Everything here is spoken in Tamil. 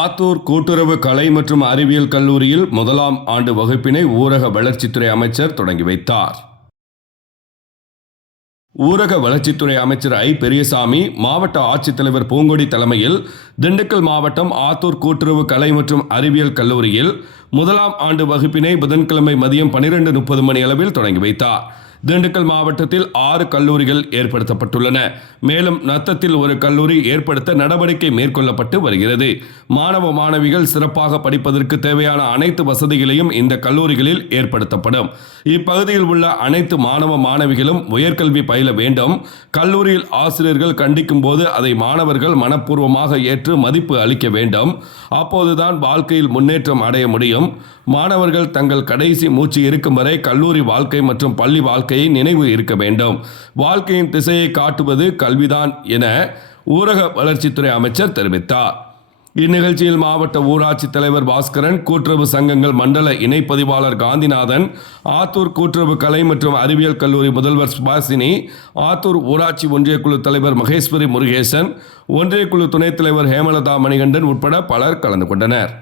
ஆத்தூர் கூட்டுறவு கலை மற்றும் அறிவியல் கல்லூரியில் முதலாம் ஆண்டு வகுப்பினை ஊரக வளர்ச்சித்துறை அமைச்சர் தொடங்கி வைத்தார். ஊரக வளர்ச்சித்துறை அமைச்சர் ஐ. பெரியசாமி மாவட்ட ஆட்சித்தலைவர் பூங்கொடி தலைமையில் திண்டுக்கல் மாவட்டம் ஆத்தூர் கூட்டுறவு கலை மற்றும் அறிவியல் கல்லூரியில் முதலாம் ஆண்டு வகுப்பினை புதன்கிழமை மதியம் பனிரெண்டு முப்பது மணி அளவில் தொடங்கி வைத்தார். திண்டுக்கல் மாவட்டத்தில் ஆறு கல்லூரிகள் ஏற்படுத்தப்பட்டுள்ளன. மேலும் நத்தத்தில் ஒரு கல்லூரி ஏற்படுத்த நடவடிக்கை மேற்கொள்ளப்பட்டு வருகிறது. மாணவ மாணவிகள் சிறப்பாக படிப்பதற்கு தேவையான அனைத்து வசதிகளையும் இந்த கல்லூரிகளில் ஏற்படுத்தப்படும். இப்பகுதியில் உள்ள அனைத்து மாணவ மாணவிகளும் உயர்கல்வி பயில வேண்டும். கல்லூரியில் ஆசிரியர்கள் கண்டிக்கும் போது அதை மாணவர்கள் மனப்பூர்வமாக ஏற்று மதிப்பு அளிக்க வேண்டும். அப்போதுதான் வாழ்க்கையில் முன்னேற்றம் அடைய முடியும். மாணவர்கள் தங்கள் கடைசி மூச்சு இருக்கும் வரை கல்லூரி வாழ்க்கை மற்றும் பள்ளி வாழ்க்கையை நினைவு இருக்க வேண்டும். வாழ்க்கையின் திசையை காட்டுவது கல்விதான் என ஊரக வளர்ச்சித்துறை அமைச்சர் தெரிவித்தார். இந்நிகழ்ச்சியில் மாவட்ட ஊராட்சி தலைவர் பாஸ்கரன் கூட்டுறவு சங்கங்கள் மண்டல இணைப்பதிவாளர் காந்திநாதன் ஆத்தூர் கூட்டுறவு கலை மற்றும் அறிவியல் கல்லூரி முதல்வர் சுபாசினி ஆத்தூர் ஊராட்சி ஒன்றிய குழு தலைவர் மகேஸ்வரி முருகேசன் ஒன்றிய குழு துணைத் தலைவர் ஹேமலதா மணிகண்டன் உட்பட பலர் கலந்து கொண்டனர்.